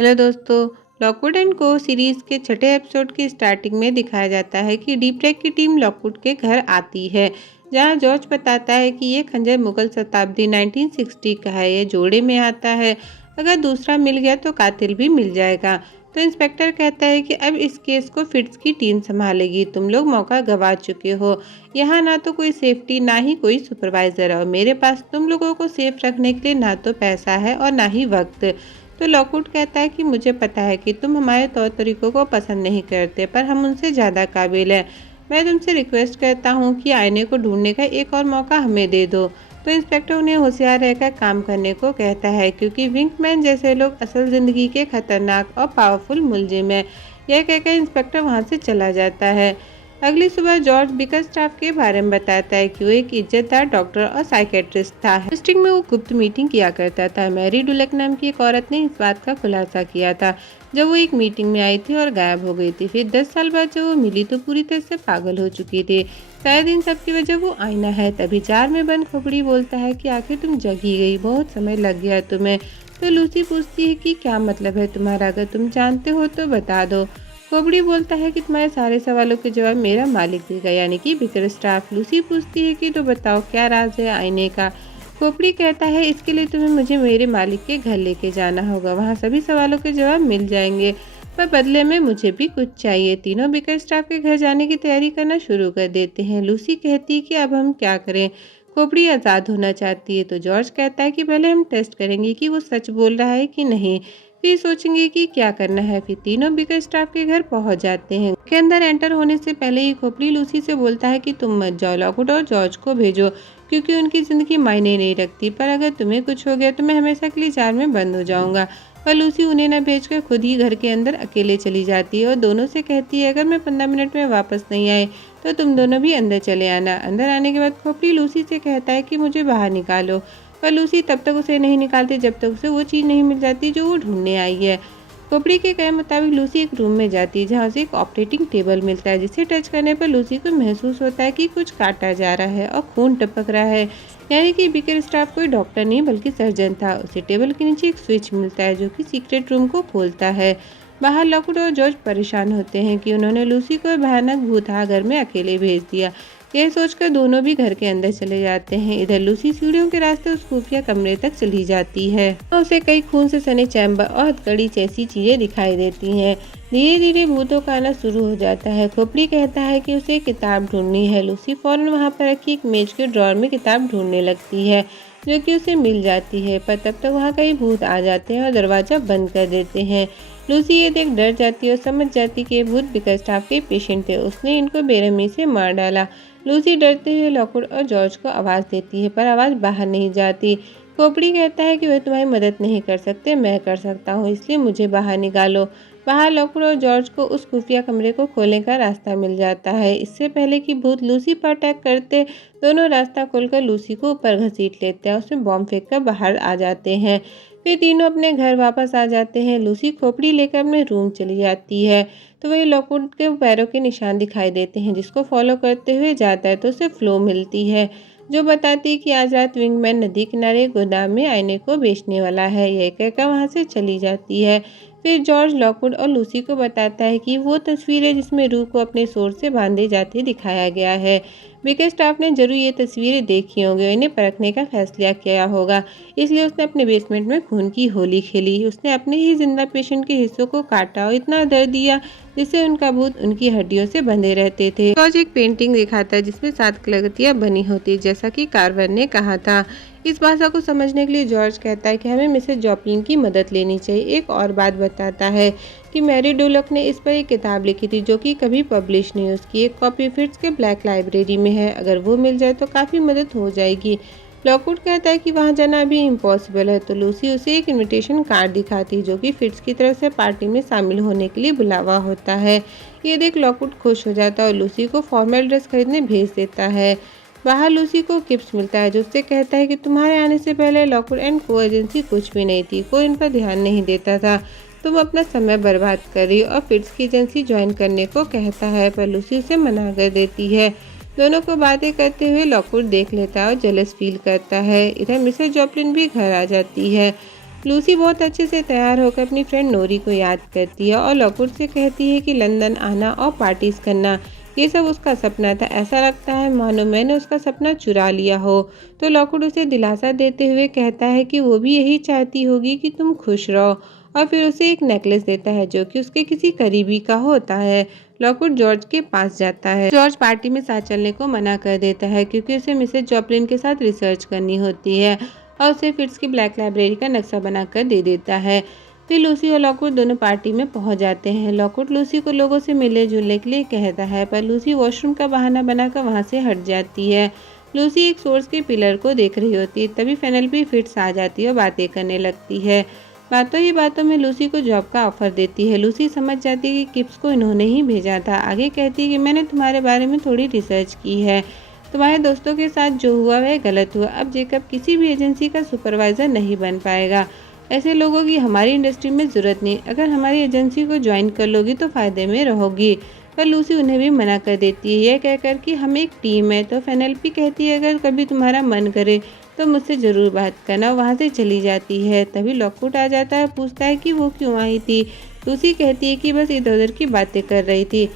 Hello दोस्तों। Lockwood and को series के छठे एपिसोड की स्टार्टिंग में दिखाया जाता है कि डीप टेक की टीम लॉकवुड के घर आती है, जहां जॉर्ज बताता है कि ये खंजर मुगल शताब्दी 1960 का है। ये जोड़े में आता है, अगर दूसरा मिल गया तो कातिल भी मिल जाएगा। तो इंस्पेक्टर कहता है कि अब इस केस को फिट्स की टीम संभालेगी, तुम लोग मौका गंवा चुके हो। यहाँ ना तो कोई सेफ्टी ना ही कोई सुपरवाइजर, और मेरे पास तुम लोगों को सेफ रखने के लिए ना तो पैसा है और ना ही वक्त। तो लॉकवुड कहता है कि मुझे पता है कि तुम हमारे तौर तरीकों को पसंद नहीं करते, पर हम उनसे ज़्यादा काबिल हैं। मैं तुमसे रिक्वेस्ट करता हूँ कि आईने को ढूंढने का एक और मौका हमें दे दो। तो इंस्पेक्टर उन्हें होशियार रहकर काम करने को कहता है, क्योंकि विंकमैन जैसे लोग असल ज़िंदगी के खतरनाक और पावरफुल मुलजिम हैं। यह कहकर इंस्पेक्टर वहाँ से चला जाता है। अगली सुबह जॉर्ज बिकरस्टाफ के बारे में बताता है कि वो एक इज्जतदार डॉक्टर और साइकेट्रिस्ट था। मीटिंग में वो गुप्त मीटिंग किया करता था। मैरी डुलक नाम की एक औरत ने इस बात का खुलासा किया था जब वो एक मीटिंग में आई थी और गायब हो गई थी। फिर 10 साल बाद जब वो मिली तो पूरी तरह से पागल हो चुकी थी। शायद इन सब की वजह वो आईना है। तभी जार में बंद खोपड़ी बोलता है कि आखिर तुम जग ही गई, बहुत समय लग गया तुम्हें। तो लूसी पूछती है कि क्या मतलब है तुम्हारा, अगर तुम जानते हो तो बता दो। खोपड़ी बोलता है कि तुम्हारे सारे सवालों के जवाब मेरा मालिक देगा, यानी कि बिकरस्टाफ। लूसी पूछती है कि तो बताओ क्या राज है आईने का। खोपड़ी कहता है इसके लिए तुम्हें मुझे मेरे मालिक के घर लेके जाना होगा, वहाँ सभी सवालों के जवाब मिल जाएंगे, पर बदले में मुझे भी कुछ चाहिए। तीनों बिकरस्टाफ के घर जाने की तैयारी करना शुरू कर देते हैं। लूसी कहती है कि अब हम क्या करें। खोपड़ी आज़ाद होना चाहती है, तो जॉर्ज कहता है कि पहले हम टेस्ट करेंगे कि वो सच बोल रहा है कि नहीं, फिर सोचेंगे कि क्या करना है। फिर तीनों बिकरस्टाफ के घर पहुंच जाते हैं। के अंदर एंटर होने से पहले ही खोपड़ी लूसी से बोलता है कि तुम मत जाओ, लॉकवुड और जॉर्ज को भेजो, क्योंकि उनकी ज़िंदगी मायने नहीं रखती, पर अगर तुम्हें कुछ हो गया तो मैं हमेशा के लिए जार में बंद हो जाऊंगा। पर लूसी उन्हें न भेजकर खुद ही घर के अंदर अकेले चली जाती है और दोनों से कहती है अगर मैं 15 मिनट में वापस नहीं आए तो तुम दोनों भी अंदर चले आना। अंदर आने के बाद खोपड़ी लूसी से कहता है कि मुझे बाहर निकालो, पर लूसी तब तक उसे नहीं निकालती जब तक उसे वो चीज़ नहीं मिल जाती जो वो ढूंढने आई है। खोपड़ी के कहे मुताबिक लूसी एक रूम में जाती है जहाँ उसे एक ऑपरेटिंग टेबल मिलता है, जिसे टच करने पर लूसी को महसूस होता है कि कुछ काटा जा रहा है और खून टपक रहा है, यानी कि बिकरस्टाफ कोई डॉक्टर नहीं बल्कि सर्जन था। उसे टेबल के नीचे एक स्विच मिलता है जो कि सीक्रेट रूम को खोलता है। बाहर लॉकवुड और जॉर्ज परेशान होते हैं कि उन्होंने लूसी को भयानक भूतहा घर में अकेले भेज दिया। यह सोचकर दोनों भी घर के अंदर चले जाते हैं। इधर लूसी सीढ़ियों के रास्ते उस खुफिया कमरे तक चली जाती है। उसे कई खून से सने चैम्बर और हथकड़ी जैसी चीजें दिखाई देती हैं। धीरे धीरे भूतों का आना शुरू हो जाता है। खोपड़ी कहता है कि उसे किताब ढूंढनी है। लूसी फौरन वहां पर रखी एक मेज के ड्रॉर में किताब ढूंढने लगती है, जो कि उसे मिल जाती है, पर तब तक वहाँ कई भूत आ जाते हैं और दरवाजा बंद कर देते हैं। लूसी ये देख डर जाती है और समझ जाती कि ये भूत बिकरस्टाफ के पेशेंट थे, उसने इनको बेरहमी से मार डाला। लूसी डरते हुए लॉकवुड और जॉर्ज को आवाज़ देती है, पर आवाज़ बाहर नहीं जाती। खोपड़ी कहता है कि वह तुम्हारी मदद नहीं कर सकते, मैं कर सकता हूँ, इसलिए मुझे बाहर निकालो। बाहर लॉकवुड और जॉर्ज को उस खुफिया कमरे को खोलने का रास्ता मिल जाता है। इससे पहले कि भूत लूसी पर अटैक करते, दोनों रास्ता खोलकर लूसी को ऊपर घसीट लेते हैं और उसमें बॉम्ब फेंक कर बाहर आ जाते हैं। फिर तीनों अपने घर वापस आ जाते हैं। लूसी खोपड़ी लेकर अपने रूम चली जाती है, तो वही लॉकवुड के पैरों के निशान दिखाई देते हैं, जिसको फॉलो करते हुए जाता है तो उसे फ्लो मिलती है, जो बताती है कि आज रात विंगमैन नदी किनारे गोदाम में आईने को बेचने वाला है। यह कहकर वहाँ से चली जाती है। फिर जॉर्ज लॉकवुड और लूसी को बताता है कि वो तस्वीर है जिसमें रूह को अपने सोर से बांधे जाते दिखाया गया है। बिकरस्टाफ ने जरूर ये तस्वीरें देखी होंगी और इन्हें परखने का फैसला किया होगा, इसलिए उसने अपने बेसमेंट में खून की होली खेली। उसने अपने ही जिंदा पेशेंट के हिस्सों को काटा और इतना दर्द दिया जिससे उनका भूत उनकी हड्डियों से बंधे रहते थे। जॉर्ज एक पेंटिंग दिखाता है जिसमें 7 कलाकृतियां बनी होती, जैसा कि कार्वर ने कहा था। इस भाषा को समझने के लिए जॉर्ज कहता है कि हमें मिसेस जॉपलिन की मदद लेनी चाहिए। एक और बात बताता है कि मैरी डुलक ने इस पर एक किताब लिखी थी जो कि कभी पब्लिश नहीं। उसकी एक कॉपी फिट्स के ब्लैक लाइब्रेरी में है, अगर वो मिल जाए तो काफ़ी मदद हो जाएगी। लॉकवुड कहता है कि वहाँ जाना अभी इम्पॉसिबल है, तो लूसी उसे एक इनविटेशन कार्ड दिखाती है जो कि फिट्स की तरफ से पार्टी में शामिल होने के लिए बुलावा होता है। ये देख लॉकवुड खुश हो जाता है और लूसी को फॉर्मल ड्रेस खरीदने भेज देता है। बाहर लूसी को गिफ्ट मिलता है जो उससे कहता है कि तुम्हारे आने से पहले लॉकवुड एंड को एजेंसी कुछ भी नहीं थी, कोई इन पर ध्यान नहीं देता था, तुम अपना समय बर्बाद कर रही हो। और फिट्स की एजेंसी ज्वाइन करने को कहता है, पर लूसी उसे मना कर देती है। दोनों को बातें करते हुए लॉकवुड देख लेता है और जेलस फील करता है। इधर मिसेस जॉपलिन भी घर आ जाती है। लूसी बहुत अच्छे से तैयार होकर अपनी फ्रेंड नोरी को याद करती है और लॉकवुड से कहती है कि लंदन आना और पार्टीज करना ये सब उसका सपना था। ऐसा लगता है मानो मैंने उसका सपना चुरा लिया हो। तो लॉकवुड उसे दिलासा देते हुए कहता है कि वो भी यही चाहती होगी कि तुम खुश रहो, और फिर उसे एक नेकलेस देता है जो कि उसके किसी करीबी का होता है। लॉकवुड जॉर्ज के पास जाता है। जॉर्ज पार्टी में साथ चलने को मना कर देता है क्योंकि उसे मिसेज जॉपलिन के साथ रिसर्च करनी होती है और उसे फिट्स की ब्लैक लाइब्रेरी का नक्शा बनाकर दे देता है। फिर लूसी और लॉकवुड दोनों पार्टी में पहुंच जाते हैं। लॉकवुड लूसी को लोगों से मिलने जुलने के लिए कहता है, पर लूसी वॉशरूम का बहाना बनाकर वहां से हट जाती है। लूसी एक सोर्स के पिलर को देख रही होती है, तभी फेनेलोपी फिट्स आ जाती है और बातें करने लगती है। बातों ही बातों में लूसी को जॉब का ऑफर देती है। लूसी समझ जाती है कि किप्स को इन्होंने ही भेजा था। आगे कहती है कि मैंने तुम्हारे बारे में थोड़ी रिसर्च की है, तुम्हारे दोस्तों के साथ जो हुआ वह गलत हुआ। अब जेकब किसी भी एजेंसी का सुपरवाइजर नहीं बन पाएगा। ऐसे लोगों की हमारी इंडस्ट्री में ज़रूरत नहीं। अगर हमारी एजेंसी को ज्वाइन कर लोगी तो फ़ायदे में रहोगी। पर लूसी उन्हें भी मना कर देती है, यह कहकर कि हम एक टीम है। तो फेनेलोपी कहती है अगर कभी तुम्हारा मन करे तो मुझसे ज़रूर बात करना। वहाँ से चली जाती है। तभी लॉकवुड आ जाता है, पूछता है कि वो क्यों आई थी। लूसी कहती है कि बस इधर उधर की बातें कर रही थी।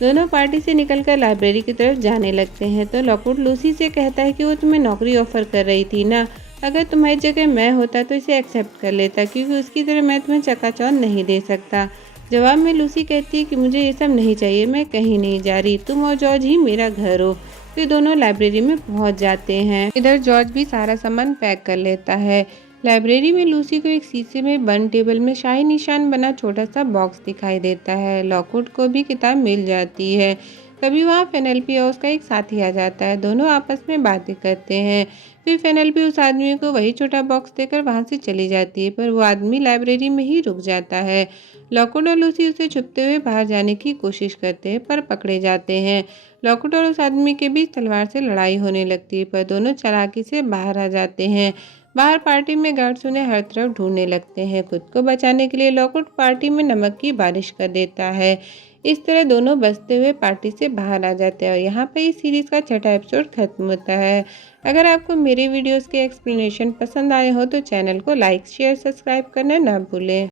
दोनों पार्टी से निकलकर लाइब्रेरी की तरफ जाने लगते हैं। तो लॉकवुड लूसी से कहता है कि वो तुम्हें नौकरी ऑफर कर रही थी ना, अगर तुम्हारी जगह मैं होता तो इसे एक्सेप्ट कर लेता, क्योंकि उसकी तरह मैं तुम्हें चकाचौंध नहीं दे सकता। जवाब में लूसी कहती है कि मुझे ये सब नहीं चाहिए, मैं कहीं नहीं जा रही, तुम और जॉर्ज ही मेरा घर हो। फिर दोनों लाइब्रेरी में पहुंच जाते हैं। इधर जॉर्ज भी सारा सामान पैक कर लेता है। लाइब्रेरी में लूसी को एक शीशे में बंद टेबल में शाही निशान बना छोटा सा बॉक्स दिखाई देता है। लॉकवुड को भी किताब मिल जाती है। तभी वहाँ फेनेलोपी और उसका एक साथी आ जाता है। दोनों आपस में बातें करते हैं। फिर फेनेलोपी उस आदमी को वही छोटा बॉक्स देकर वहाँ से चली जाती है, पर वो आदमी लाइब्रेरी में ही रुक जाता है। लॉकवुड और लूसी उसे छुपते हुए बाहर जाने की कोशिश करते हैं, पर पकड़े जाते हैं। लॉकवुड और उस आदमी के बीच तलवार से लड़ाई होने लगती है, पर दोनों चालाकी से बाहर आ जाते हैं। बाहर पार्टी में गार्ड्स उन्हें हर तरफ ढूंढने लगते हैं। खुद को बचाने के लिए लॉकवुड पार्टी में नमक की बारिश कर देता है। इस तरह दोनों बचते हुए पार्टी से बाहर आ जाते हैं और यहाँ पर इस सीरीज का छठा एपिसोड खत्म होता है। अगर आपको मेरे वीडियोस के एक्सप्लेनेशन पसंद आए हो तो चैनल को लाइक शेयर सब्सक्राइब करना ना भूलें।